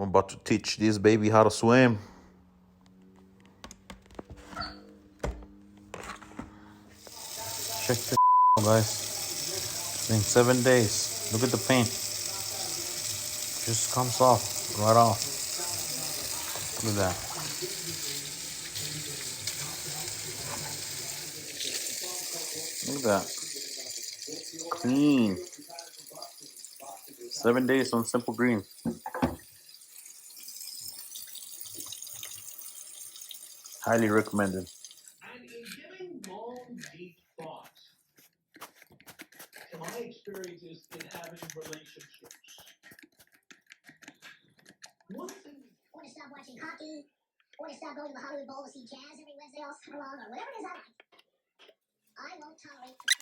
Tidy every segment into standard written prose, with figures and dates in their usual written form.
I'm about to teach this baby how to swim. Check this out, guys. It's been 7 days. Look at the paint. Just comes off, right off. Look at that. Look at that. Clean. 7 days on simple green. Highly recommended. And in giving long, deep thought to my experiences in having relationships, one thing. Or to stop watching hockey, or to stop going to the Hollywood Bowl to see jazz every Wednesday all summer long, or whatever it is I like. I won't tolerate the...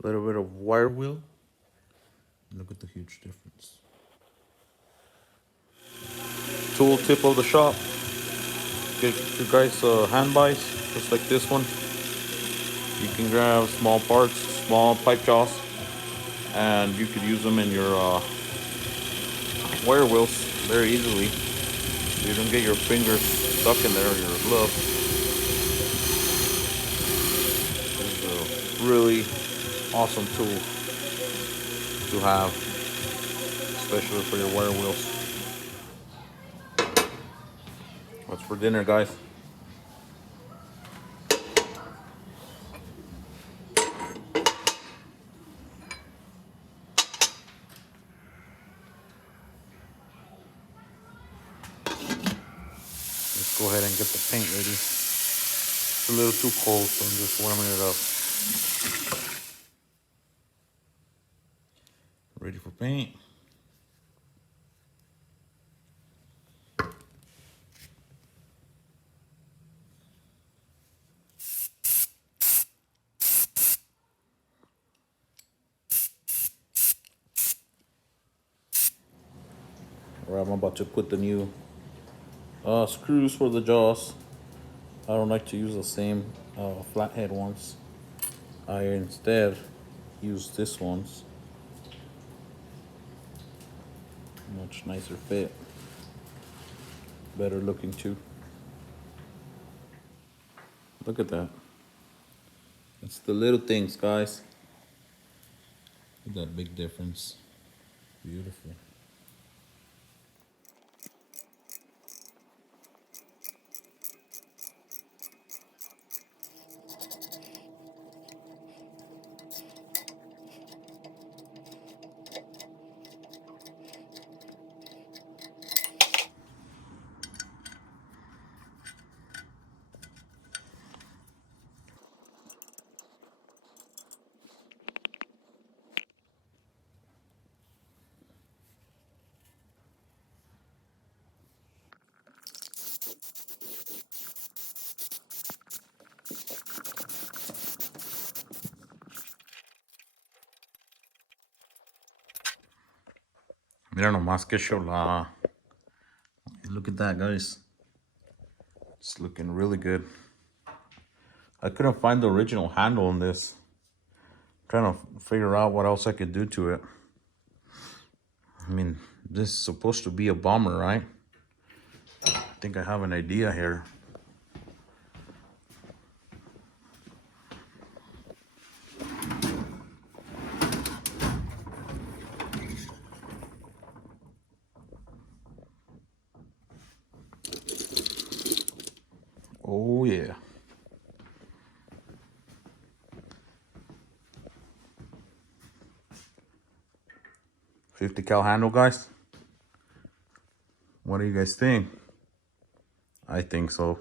A little bit of wire wheel. Look at the huge difference. Tool tip of the shop. Get you guys hand buys, just like this one. You can grab small parts, small pipe jaws, and you could use them in your wire wheels very easily. So you don't get your fingers stuck in there or your glove. It's a really awesome tool to have, especially for your wire wheels. What's for dinner, guys? Let's go ahead and get the paint ready. It's a little too cold, so I'm just warming it up. Ready for paint. Alright, I'm about to put the new screws for the jaws. I don't like to use the same flathead ones. I instead use this ones. Much nicer fit. Better looking too. Look at that. It's the little things, guys. Look at that big difference. Beautiful. Mira nomás que chola. Look at that, guys. It's looking really good. I couldn't find the original handle on this. I'm trying to figure out what else I could do to it. I mean, this is supposed to be a bomber, right? I think I have an idea here. Oh yeah. .50 cal handle, guys. What do you guys think? I think so.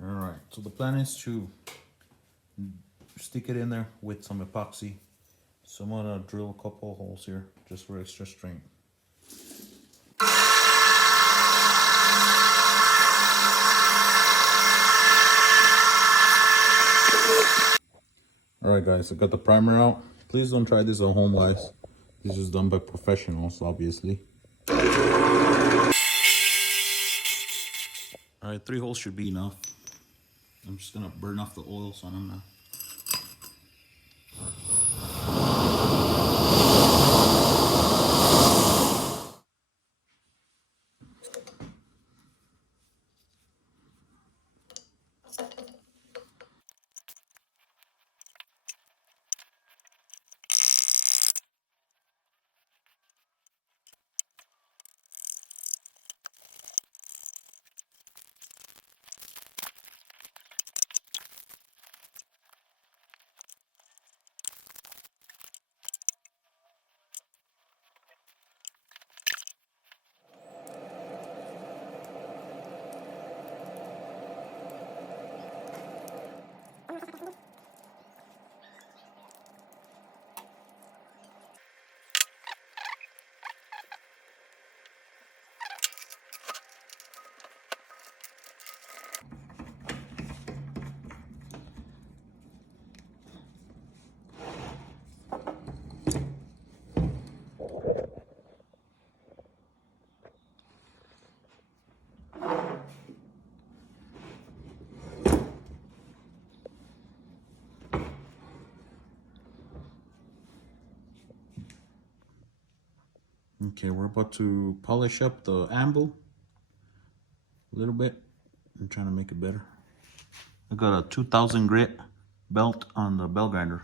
All right, so the plan is to stick it in there with some epoxy. So I'm gonna drill a couple holes here just for extra strength. All right, guys, I got the primer out. Please don't try this at home, guys. This is done by professionals, obviously. All right, 3 holes should be enough. I'm just gonna burn off the oils on them now. Okay, we're about to polish up the anvil a little bit. I'm trying to make it better. I got a 2000 grit belt on the bell grinder.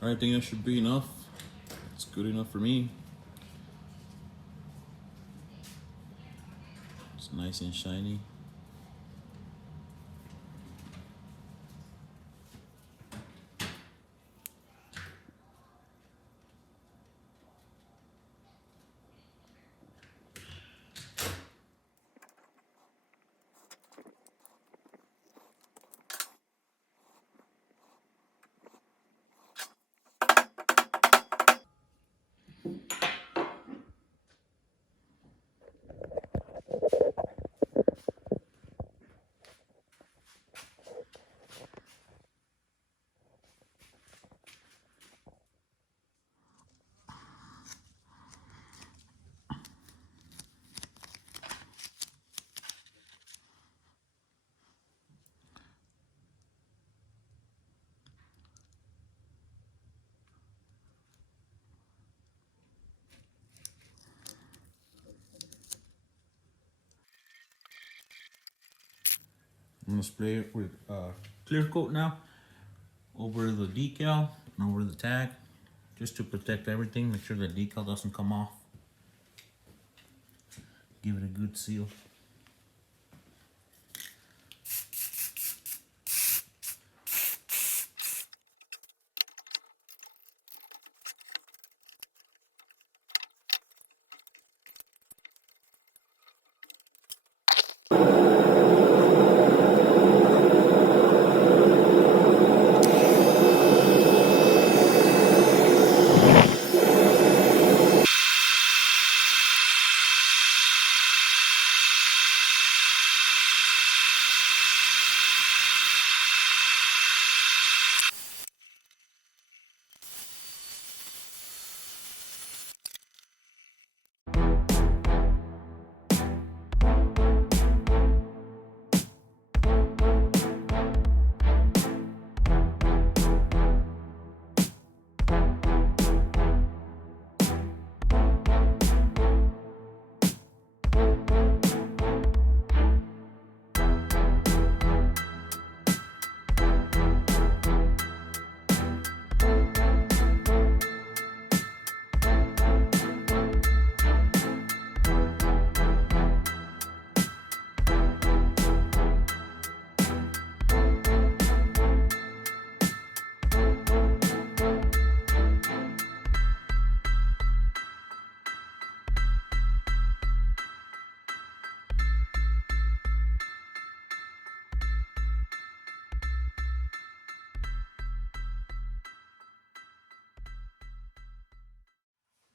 All right, I think that should be enough. It's good enough for me. It's nice and shiny. I'm gonna spray it with clear coat now over the decal and over the tag, just to protect everything. Make sure the decal doesn't come off. Give it a good seal.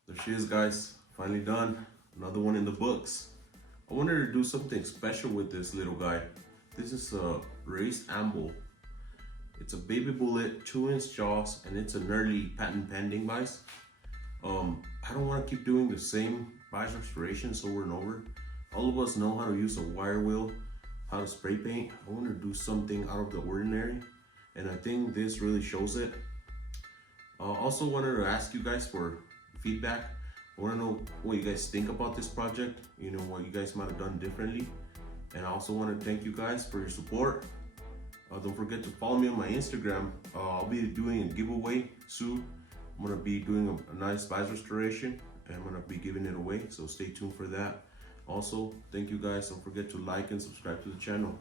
There she is, guys. Finally done. Another one in the books. I wanted to do something special with this little guy. This is a raised amble. It's a baby bullet, 2-inch jaws, and it's an early patent pending vise. I don't want to keep doing the same vise restorations over and over. All of us know how to use a wire wheel, how to spray paint. I want to do something out of the ordinary, and I think this really shows it. Also wanted to ask you guys for feedback. I want to know what you guys think about this project, you know, what you guys might have done differently. And I also want to thank you guys for your support. Don't forget to follow me on my Instagram. I'll be doing a giveaway soon. I'm going to be doing a nice vise restoration, and I'm going to be giving it away, so stay tuned for that. Also, thank you guys. Don't forget to like and subscribe to the channel.